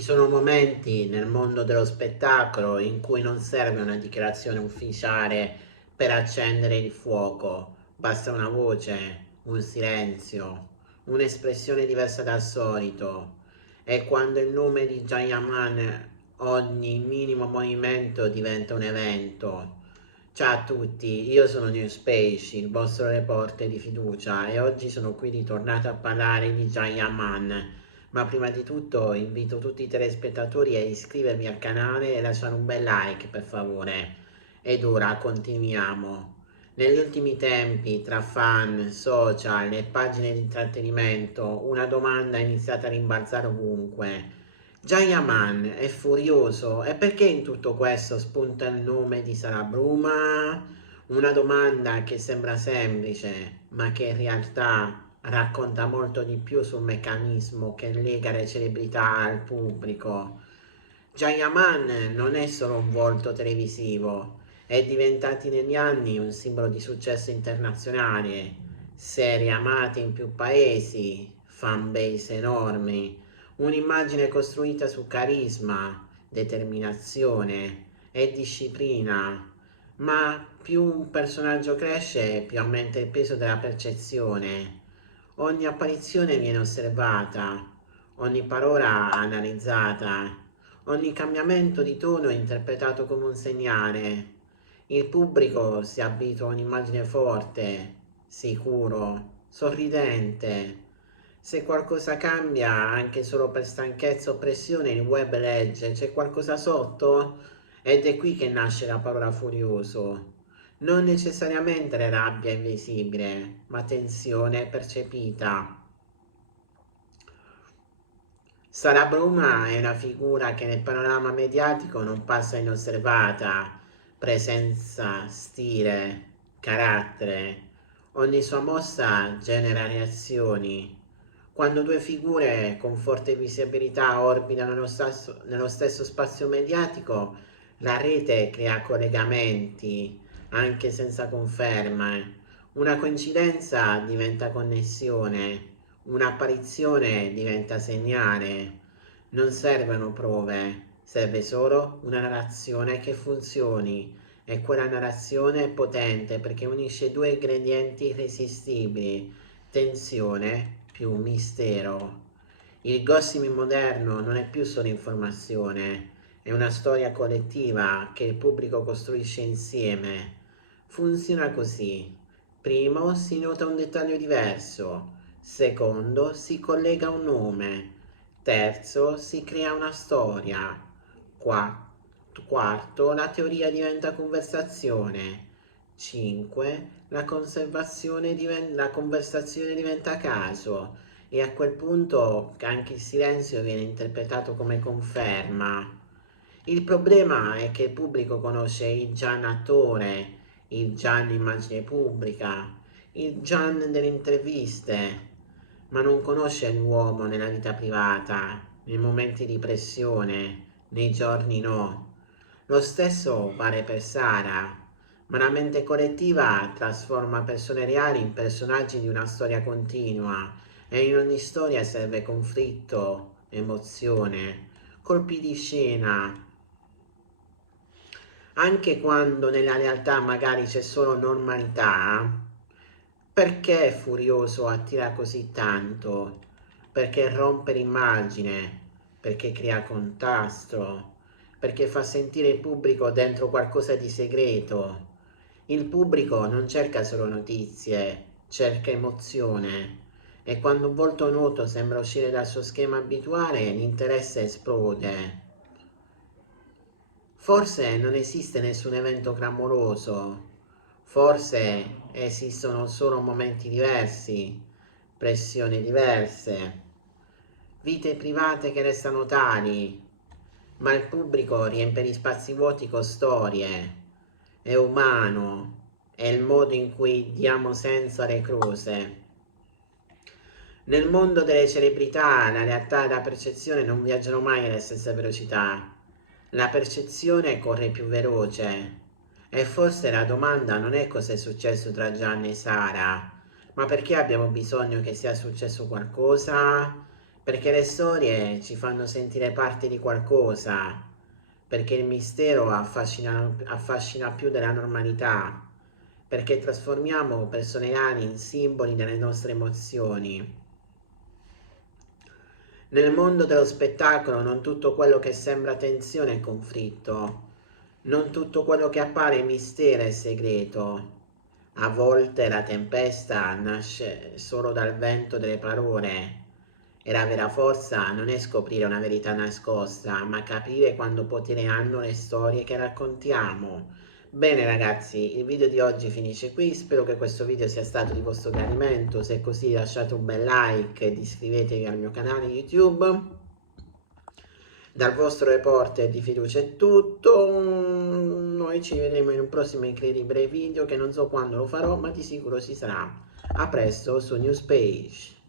Ci sono momenti nel mondo dello spettacolo in cui non serve una dichiarazione ufficiale per accendere il fuoco, basta una voce, un silenzio, un'espressione diversa dal solito. E quando il nome di Jayaman, ogni minimo movimento diventa un evento. Ciao a tutti, io sono New Space, il vostro reporter di fiducia, e oggi sono qui ritornato a parlare di Jayaman. Ma prima di tutto invito tutti i telespettatori a iscrivervi al canale e lasciare un bel like per favore. Ed ora continuiamo. Negli ultimi tempi, tra fan, social e pagine di intrattenimento, una domanda è iniziata a rimbalzare ovunque. Jayaman è furioso e perché in tutto questo spunta il nome di Sara Bruma? Una domanda che sembra semplice, ma che in realtà racconta molto di più sul meccanismo che lega le celebrità al pubblico. Jayaman non è solo un volto televisivo, è diventato negli anni un simbolo di successo internazionale, serie amate in più paesi, fanbase enormi, un'immagine costruita su carisma, determinazione e disciplina. Ma più un personaggio cresce, più aumenta il peso della percezione. Ogni apparizione viene osservata, ogni parola analizzata, ogni cambiamento di tono è interpretato come un segnale. Il pubblico si abitua a un'immagine forte, sicuro, sorridente. Se qualcosa cambia, anche solo per stanchezza o pressione, il web legge: c'è qualcosa sotto? Ed è qui che nasce la parola furioso. Non necessariamente la rabbia invisibile, ma tensione percepita. Sara Bruma è una figura che nel panorama mediatico non passa inosservata. Presenza, stile, carattere. Ogni sua mossa genera reazioni. Quando due figure con forte visibilità orbitano nello stesso spazio mediatico, la rete crea collegamenti, anche senza conferma. Una coincidenza diventa connessione, un'apparizione diventa segnale. Non servono prove, serve solo una narrazione che funzioni. E quella narrazione è potente perché unisce due ingredienti irresistibili: tensione più mistero. Il gossip moderno non è più solo informazione, è una storia collettiva che il pubblico costruisce insieme. Funziona così. Primo, si nota un dettaglio diverso. Secondo, si collega un nome. Terzo, si crea una storia. Quarto, la teoria diventa conversazione. 5. La conversazione diventa caso, e a quel punto anche il silenzio viene interpretato come conferma. Il problema è che il pubblico conosce il Gian attore, il Gian immagine pubblica, il Gian delle interviste, ma non conosce l'uomo nella vita privata, nei momenti di pressione, nei giorni no. Lo stesso vale per Sara, ma la mente collettiva trasforma persone reali in personaggi di una storia continua, e in ogni storia serve conflitto, emozione, colpi di scena, anche quando nella realtà magari c'è solo normalità. Perché Furioso attira così tanto? Perché rompe l'immagine, perché crea contrasto, perché fa sentire il pubblico dentro qualcosa di segreto. Il pubblico non cerca solo notizie, cerca emozione. E quando un volto noto sembra uscire dal suo schema abituale, l'interesse esplode. Forse non esiste nessun evento clamoroso, forse esistono solo momenti diversi, pressioni diverse, vite private che restano tali, ma il pubblico riempie gli spazi vuoti con storie. È umano, è il modo in cui diamo senso alle cose. Nel mondo delle celebrità, la realtà e la percezione non viaggiano mai alla stessa velocità. La percezione corre più veloce. E forse la domanda non è cosa è successo tra Gianni e Sara, ma perché abbiamo bisogno che sia successo qualcosa? perché le storie ci fanno sentire parte di qualcosa, perché il mistero affascina più della normalità, perché trasformiamo persone reali in simboli delle nostre emozioni. Nel mondo dello spettacolo non tutto quello che sembra tensione è conflitto, non tutto quello che appare mistero è segreto. A volte la tempesta nasce solo dal vento delle parole e la vera forza non è scoprire una verità nascosta, ma capire quando potere hanno le storie che raccontiamo. Bene ragazzi, il video di oggi finisce qui, spero che questo video sia stato di vostro gradimento, se è così lasciate un bel like ed iscrivetevi al mio canale YouTube. Dal vostro reporter di fiducia è tutto, noi ci vedremo in un prossimo incredibile video che non so quando lo farò, ma di sicuro si sarà. A presto su Newspage.